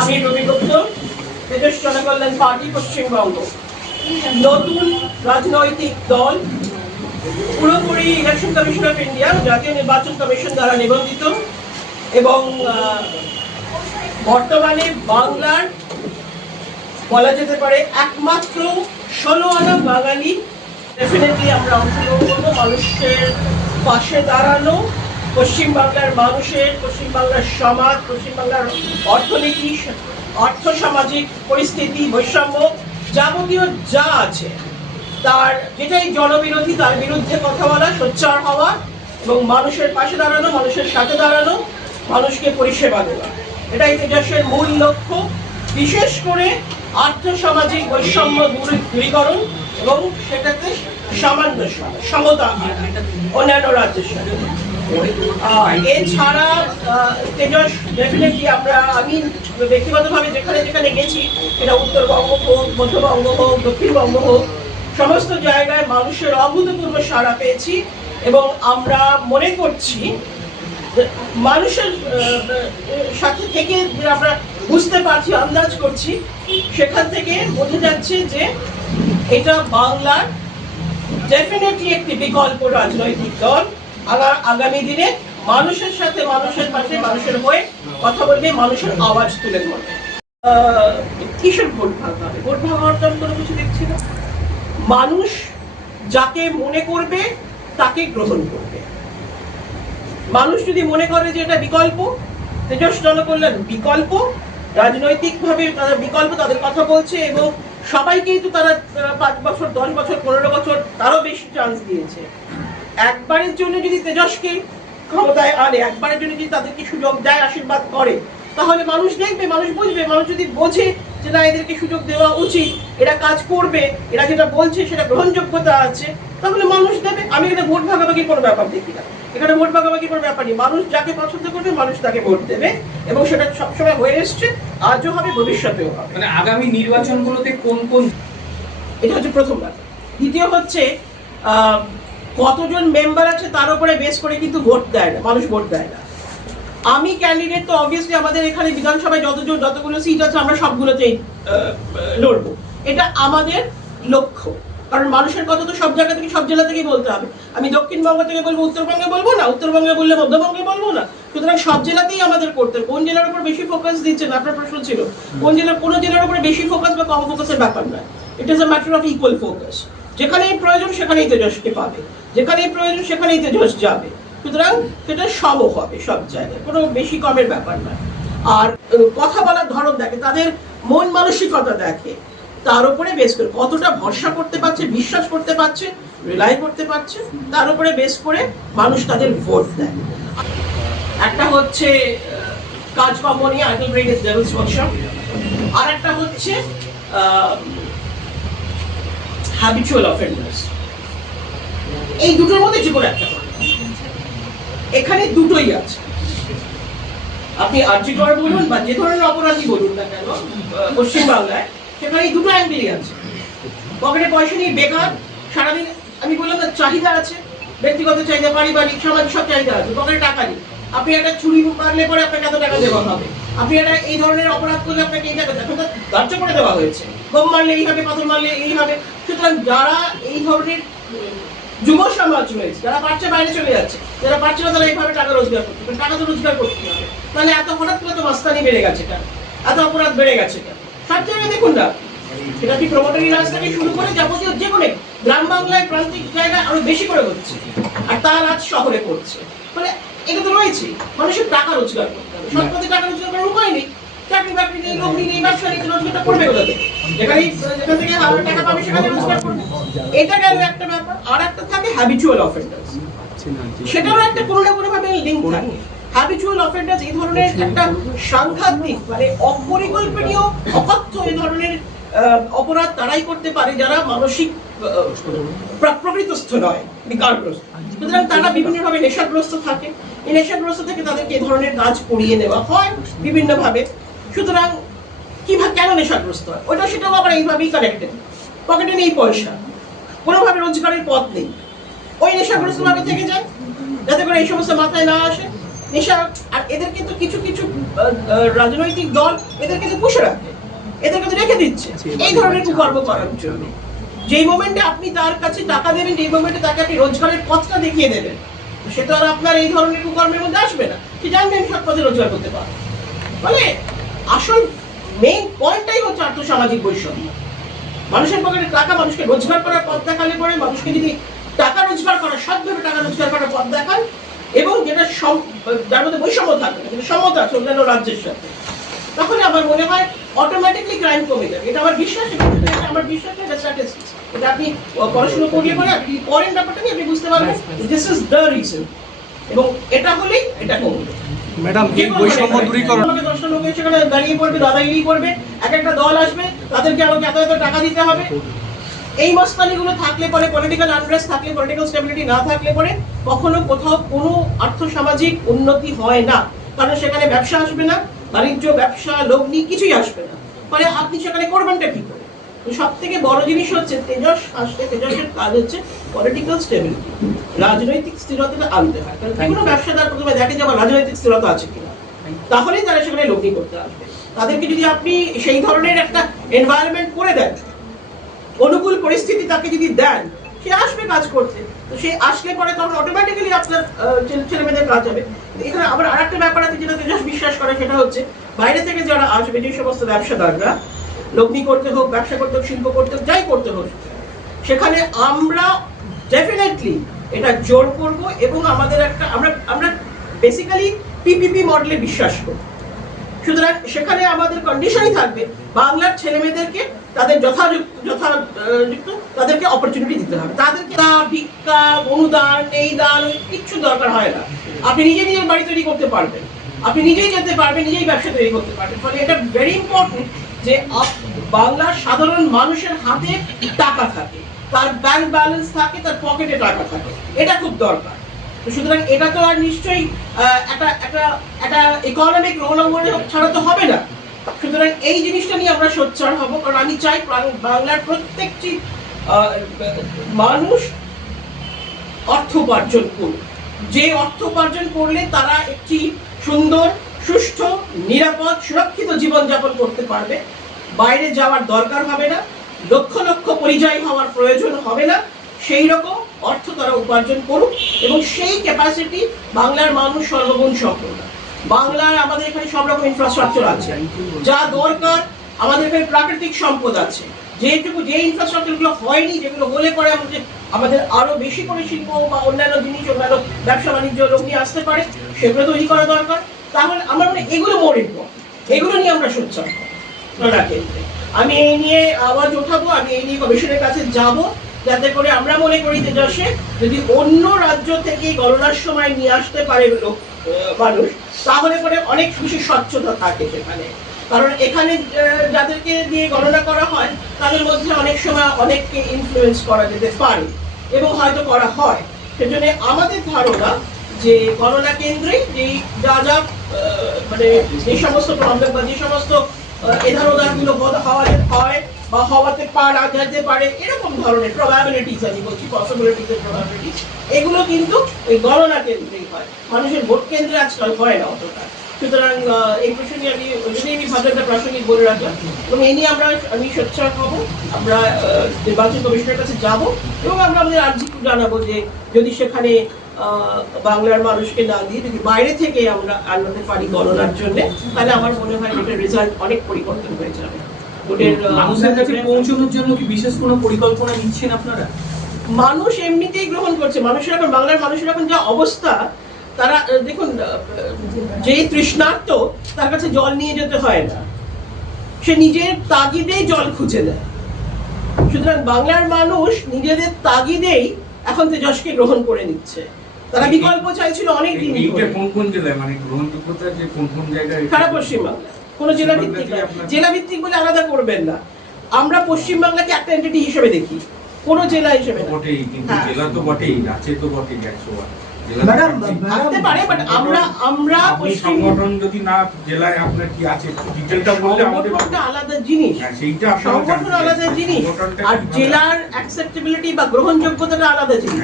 আমি রবি গুপ্ত, তেজস জনকল্যাণ পার্টি পশ্চিমবঙ্গ। নতুন রাজনৈতিক দল, পুরোপুরি ইলেকশন কমিশন অফ ইন্ডিয়া, জাতীয় নির্বাচন কমিশন দ্বারা নিবন্ধিত, এবং বর্তমানে বাংলার বলা যেতে পারে একমাত্র 16 আনা বাঙালি। ডেফিনেটলি আমরা অংশগ্রহণ করবো মানুষের পাশে দাঁড়ানো, পশ্চিমবাংলার মানুষের, পশ্চিমবাংলার সমাজ, পশ্চিমবাংলার অর্থনীতি, অর্থ সামাজিক পরিস্থিতি, বৈষম্য, যাবতীয় যা আছে তার যেটাই জনবিরোধী তার বিরুদ্ধে কথা বলা, সোচ্চার হওয়া এবং মানুষের পাশে দাঁড়ানো, মানুষের সাথে দাঁড়ানো, মানুষকে পরিষেবা দেওয়া, এটাই তেজসের মূল লক্ষ্য। বিশেষ করে আর্থসামাজিক বৈষম্য দূরীকরণ এবং সেটাতে সামান্য সমতা অন্যান্য রাজ্যের সাথে। এছাড়া তেজস ডেফিনেটলি আমি ব্যক্তিগতভাবে যেখানে যেখানে গেছি, এটা উত্তরবঙ্গ হোক, মধ্যবঙ্গ হোক, দক্ষিণবঙ্গ হোক, সমস্ত জায়গায় মানুষের অভূতপূর্ব সাড়া পেয়েছি এবং আমরা মনে করছি মানুষের সাথে থেকে আমরা বুঝতে পারছি, আন্দাজ করছি, সেখান থেকে বোঝা যাচ্ছে যে এটা বাংলার ডেফিনেটলি একটি বিকল্প রাজনৈতিক দল। আগামী দিনে মানুষের সাথে, মানুষের পাশে, মানুষের হয়ে কথা বলবে, মানুষের আওয়াজ তুলে ধরবে। কিসের ভোট ভাগ হবে? ভোট ভাগ হওয়ার জন্য কোনো কিছু দেখছি না। মানুষ যাকে মনে করবে তাকে গ্রহণ করবে। মানুষ যদি মনে করে যে এটা বিকল্প, তেজস জনকল্যাণ বিকল্প, রাজনৈতিকভাবে তারা বিকল্প, তাদের কথা বলছে এবং সবাইকেই তো তারা 5 বছর, 10 বছর, 15 বছর তারও বেশি চান্স দিয়েছে। একবারের জন্য যদি তেজসকে ক্ষমতায় আনে, একবারের জন্য যদি তাদেরকে সুযোগ দেয়, আশীর্বাদ করে, তাহলে মানুষ দেখবে, মানুষ বুঝবে। মানুষ যদি বোঝে যে না, এদেরকে সুযোগ দেওয়া উচিত, এরা কাজ করবে, এরা যেটা বলছে সেটা গ্রহণযোগ্যতা আছে, তাহলে মানুষ দেবে। আমি এখানে ভোট ভাগাভাগির কোনো ব্যাপার দেখি না। এখানে ভোট ভাগাভাগির কোনো ব্যাপার নেই। মানুষ যাকে পছন্দ করবে মানুষ তাকে ভোট দেবে এবং সেটা সবসময় হয়ে এসছে, আজও হবে, ভবিষ্যতেও হবে। মানে আগামী নির্বাচনগুলোতে কোন কোন, এটা হচ্ছে প্রথম ব্যাপার। দ্বিতীয় হচ্ছে কতজন মেম্বার আছে তার উপরে বেস করে কিন্তু ভোট দেয় না, মানুষ ভোট দেয় না। আমি ক্যান্ডিডেট, তো অবভিয়াসলি আমাদের এখানে বিধানসভায় যতগুলো সিট আছে আমরা সবগুলোতেই লড়বো, এটা আমাদের লক্ষ্য। কারণ মানুষের কথা তো সব জায়গা থেকে, সব জেলা থেকেই বলতে হবে। আমি দক্ষিণবঙ্গ থেকে বলবো, উত্তরবঙ্গে বলবো না, উত্তরবঙ্গে বললে মধ্যবঙ্গে বলবো না। সুতরাং সব জেলাতেই আমাদের করতে হবে। কোন জেলার উপর বেশি ফোকাস দিচ্ছেন আপনার প্রশ্ন ছিল, কোন জেলার উপরে বেশি ফোকাস বা কম ফোকাসের ব্যাপার না। It is a matter of equal focus. যেখানেই প্রয়োজন সেখানেই তেজসকে পাবে, যেখানেই প্রয়োজন সেখানেই তেজস যাবে। সুতরাং সেটা সম হবে সব জায়গায়, কোনো বেশি কমের ব্যাপার না। আর কথা বলার ধরন দেখে, তাদের মন মানসিকতা দেখে, তার উপরে বেস করে কতটা ভরসা করতে পারছে, বিশ্বাস করতে পারছে, রিলাই করতে পারছে, তার উপরে বেস করে মানুষ তাদের ভোট দেয়। একটা হচ্ছে কাজকর্ম নিয়ে idle brain is devil's workshop, আর একটা হচ্ছে হ্যাবিচুয়াল অফেন্ডার্স। এই দুটোর মধ্যে যে কোনো একটা করে, এখানে দুটোই আছে। আপনি আর্যিকর বলুন বা যে ধরনের অপরাধী বলুন না কেন পশ্চিমবাংলায়, সেখানে এই দুটো অ্যাঙ্গেলই আছে। পকেটে পয়সা নিয়ে বেকার, সারাদিন আমি বললাম না, চাহিদা আছে, ব্যক্তিগত চাহিদা, পারিবারিক, সামাজিক সব চাহিদা আছে, পকেটে টাকা নেই। আপনি একটা চুরি মারলে পরে আপনাকে এত টাকা দেওয়া হবে, আপনি একটা এই ধরনের অপরাধ করলে আপনাকে এই টাকা ধার্য করে দেওয়া হয়েছে, বোম মারলে এই হবে, পাথর মারলে এই হবে। সুতরাং যারা এই ধরনের যুব সমাজ রয়েছে, যারা পারছে বাইরে চলে যাচ্ছে, যারা পারছে না তারা এইভাবে টাকা রোজগার করতে হবে। টাকা তো রোজগার করতে হবে, তাহলে এত হঠাৎ করে তো মাস্তানি বেড়ে গেছে কেন, এত অপরাধ বেড়ে গেছে কেন? সব জায়গায় দেখুন না, সেটা কি প্রমোটারি রাজ থেকে শুরু করে যাবতীয় যে কোনো গ্রাম বাংলায় প্রান্তিক জায়গায় আরো বেশি করে হচ্ছে, আর তার আজ শহরে করছে। মানে এটা তো রয়েছে, মানুষের টাকা রোজগার করতে হবে, সব পথে টাকা রোজগার করার উপায় নেই। চাকরি বাকরি নেই, নকরি নেই, ব্যবসা নেই, রোজগারটা করবে কোথা থেকে? যেখান থেকে টাকা পাবে সেখানে রোজগার করবে। এটা গেল একটা ব্যাপার। আর একটা থাকে হ্যাবিচুয়াল অফেন্ডার্স, সেটারও একটা কোনো না কোনো ভাবে লিঙ্ক থাকে। হ্যাবিচুয়াল অফেন্ডার্স এই ধরনের একটা সাংঘাতিক, মানে অপরিকল্পনীয়, অকথ্য এই ধরনের অপরাধ তারাই করতে পারে যারা মানসিক প্রকৃতস্থ নয়, বিকারগ্রস্ত। সুতরাং তারা বিভিন্নভাবে নেশাগ্রস্ত থাকে। এই নেশাগ্রস্ত থেকে তাদেরকে এই ধরনের কাজ করিয়ে নেওয়া হয় বিভিন্নভাবে। সুতরাং কিভাবে, কেন নেশাগ্রস্ত হয়, ওটা সেটাও আবার এইভাবেই কানেক্টেড। পকেটে নেই পয়সা, কোনোভাবে রোজগারের পথ নেই, ওই নেশাগ্রস্ত ভাবে থেকে যায়, যাতে করে এই সমস্ত মাথায় না আসে। নেশা। আর এদের কিন্তু কিছু কিছু রাজনৈতিক দল এদের কিন্তু পুষে রাখে, এদের কিন্তু রেখে দিচ্ছে এই ধরনের কুকর্ম করার জন্য। যেই মোমেন্টে আপনি তার কাছে টাকা দেবেন, যেই মোমেন্টে তাকে আপনি রোজগারের পথটা দেখিয়ে দেবেন, সে তো আর আপনার এই ধরনের কুকর্মের মধ্যে আসবে না। সে জানবে আমি সৎ পথে রোজগার করতে পারবো। মানে আসল মেইন পয়েন্টটাই হচ্ছে আর্থসামাজিক বৈষম্য। মানুষের পকেটে টাকা, মানুষকে রোজগার করার পথ দেখালে পরে, মানুষকে যদি টাকা রোজগার করার, সৎভাবে টাকা রোজগার করার পথ দেখান, এবং যেটা যার মধ্যে বৈষম্য থাকবে না, কিন্তু সমতা আছে অন্যান্য রাজ্যের সাথে, তখন আমার মনে হয় অটোমেটিকলি ক্রাইম কমে যাবে। এটা আমার বিশ্বাস, এটা আমার বিশ্বাস, এটা স্ট্যাটিস্টিক্স। এটা আপনি পড়াশোনা করলে পরে আপনি পড়েন ব্যাপারটা নিয়ে আপনি বুঝতে পারবেন দিস ইজ দ্য রিজন, এবং এটা হলেই এটা কমবে। ম্যাডাম, এই বৈষম্য দূরীকরণ, আমাকে 10টা লোক সেখানে দাঁড়িয়ে পড়বে, দাদাগিরি করবে, এক একটা দল আসবে, তাদেরকে আমাকে এত এত টাকা দিতে হবে। এই মস্তানিগুলো থাকলে পরে, পলিটিক্যাল আনরেস্ট থাকলে, পলিটিক্যাল স্টেবিলিটি না থাকলে পরে কখনো কোথাও কোনো আর্থসামাজিক উন্নতি হয় না। কারণ সেখানে ব্যবসা আসবে না, বাণিজ্য, ব্যবসা, লগ্নি কিছুই আসবে না। ফলে আপনি সেখানে করবেনটা কি করে? সব থেকে বড় জিনিস হচ্ছে তেজস আসলে, তেজসের কাজ হচ্ছে পলিটিক্যাল স্টেবিলিটি, রাজনৈতিক স্থিরতাটা আনতে হয়। কারণ কোনো ব্যবসাদার প্রথমে দেখে যে আমার রাজনৈতিক স্থিরতা আছে কিনা, তাহলেই তারা সেখানে লগ্নি করতে আসবে। তাদেরকে যদি আপনি সেই ধরনের একটা এনভায়রনমেন্ট করে দেন, অনুকূল পরিস্থিতি তাকে যদি দেন, সে আসবে কাজ করতে। তো সে আসলে পরে তখন অটোমেটিক্যালি আপনার ছেলে মেয়েদের কাজ হবে। এখানে আবার আরেকটা ব্যাপার আছে যেটা তেজস বিশ্বাস করে, সেটা হচ্ছে বাইরে থেকে যারা আসবে, যে সমস্ত ব্যবসাদাররা, লগ্নি করতে হোক, ব্যবসা করতে হোক, শিল্প করতে হোক, যাই করতে হোক, সেখানে আমরা ডেফিনেটলি এটা জোর করব। এবং আমাদের একটা আমরা বেসিক্যালি পিপিপি মডেলে বিশ্বাস করি। সুতরাং সেখানে আমাদের কন্ডিশনই থাকবে বাংলার ছেলে মেয়েদেরকে তাদের যথাযুক্ত তাদেরকে অপরচুনিটি দিতে হবে। তাদেরকে ভিক্ষা, অনুদান, এই দান কিচ্ছু দরকার হয় না। আপনি নিজের বাড়ি তৈরি করতে পারবেন, আপনি নিজেই যেতে পারবেন, নিজেই ব্যবসা তৈরি করতে পারবেন। ফলে এটা ভেরি ইম্পর্টেন্ট যে বাংলার সাধারণ মানুষের হাতে টাকা থাকে, তার ব্যাংক ব্যালেন্স থাকে, তার পকেটে টাকা থাকে, এটা খুব দরকার। সুতরাং এটা তো আর নিশ্চয়ই একটা ইকোনমিক রোল ছাড়া তো হবে না। সুতরাং এই জিনিসটা নিয়ে আমরা সোচ্চার হব, কারণ আমি চাই বাংলার প্রত্যেকটি মানুষ অর্থ উপার্জন করুক। যে অর্থ উপার্জন করলে তারা একটি সুন্দর, সুষ্ঠু, নিরাপদ, সুরক্ষিত জীবনযাপন করতে পারবে, বাইরে যাওয়ার দরকার হবে না, লক্ষ লক্ষ পরিযায়ী হওয়ার প্রয়োজন হবে না, সেই রকম অর্থ তারা উপার্জন করুক। এবং সেই ক্যাপাসিটি বাংলার মানুষ সর্বগুণ সম্পন্ন। বাংলার আমাদের এখানে সব রকম ইনফ্রাস্ট্রাকচার আছে, যা দরকার। আমাদের এখানে প্রাকৃতিক সম্পদ আছে, যে ইনফ্রাস্ট্রাকচারগুলো হয়নি, যেগুলো হলে পরে আমাদের আরো বেশি করে শিল্প বা অন্যান্য জিনিস, অন্যান্য ব্যবসা বাণিজ্য লোক নিয়ে আসতে পারে, সেগুলো তৈরি করা দরকার। তাহলে আমরা এগুলো মোর ইম্পর্টেন্ট, এগুলো নিয়ে আমরা সোচ্চার হব। আমি এই নিয়ে আওয়াজ ওঠাবো, আমি এই নিয়ে কমিশনের কাছে যাব, যাতে করে আমরা মনে করি যে যদি অন্য রাজ্য থেকে গণনার সময় নিয়ে আসতে পারে মানুষ, তাহলে পরে অনেক বেশি স্বচ্ছতা থাকে সেখানে। কারণ এখানে যাদেরকে দিয়ে গণনা করা হয়, তাদের মধ্যে অনেক সময় অনেককে ইনফ্লুয়েন্স করা যেতে পারে, এবং হয়তো করা হয়। সেজন্য আমাদের ধারণা যে গণনা কেন্দ্রে মানে যে সমস্ত প্রবলেম বা যে সমস্ত এধারোধারগুলো হয় বা হওয়াতে যেতে পারে, এরকম ধরনের প্রবাবিলিটিস, আমি বলছি পসিবিলিটিস এর প্রবাবিলিটিস, এগুলো কিন্তু ওই গণনা কেন্দ্রেই হয়, মানুষের ভোট কেন্দ্রে আজকাল হয় না অতটা। সুতরাং এই প্রসঙ্গে আমি ভাবনাটা প্রাসঙ্গিক বলে রাখলাম, এবং এই নিয়ে আমি সোচ্চার হব। আমরা নির্বাচন কমিশনের কাছে যাব, এবং আমরা আমাদের আর্জি জানাবো যে যদি সেখানে বাংলার মানুষকে না দিয়ে যদি বাইরে থেকে আমরা আনাতে পারি গণনার জন্য, তাহলে আমার মনে হয় ভোটের রেজাল্ট অনেক পরিবর্তন হয়ে যাবে। মানুষের কাছে পৌঁছানোর জন্য কি বিশেষ কোনো পরিকল্পনা নিচ্ছেন আপনারা? মানুষ এমনিতেই গ্রহণ করছে। বাংলার মানুষের এখন যা অবস্থা, তারা দেখুন, যে তৃষ্ণার্ত তার কাছে জল নিয়ে যেতে হয় না, সে নিজের তাগিদেই জল খুঁজে নেয়। সুতরাং বাংলার মানুষ নিজেদের তাগিদেই এখন তেজসকে গ্রহণ করে নিচ্ছে। তারা বিকল্প চাইছিল অনেক দিন ধরে। কোন জেলায়, মানে গ্রহণযোগ্যতা যে কোন জায়গায়? সারা পশ্চিমবাংলা, কোনো জেলা ভিত্তিক না। জেলা ভিত্তিক বলে আলাদা করবেন না, আমরা পশ্চিমবাংলাকে একটা এন্টিটি হিসেবে দেখি, কোনো জেলা হিসেবে না। বটেই, কিন্তু জেলা তো বটেই, আছে তো বটেই 100 ম্যাডাম, থাকতে পারে, বাট আমরা সংগঠন যদি না জেলায় আপনার কি আছে ডিটেইলটা বললে আমাদের সংগঠনটা আলাদা জিনিস, হ্যাঁ সেইটা সংগঠন আলাদা জিনিস, আর জেলার অ্যাকসেপ্টেবিলিটি বা গ্রহণযোগ্যতাটা আলাদা জিনিস।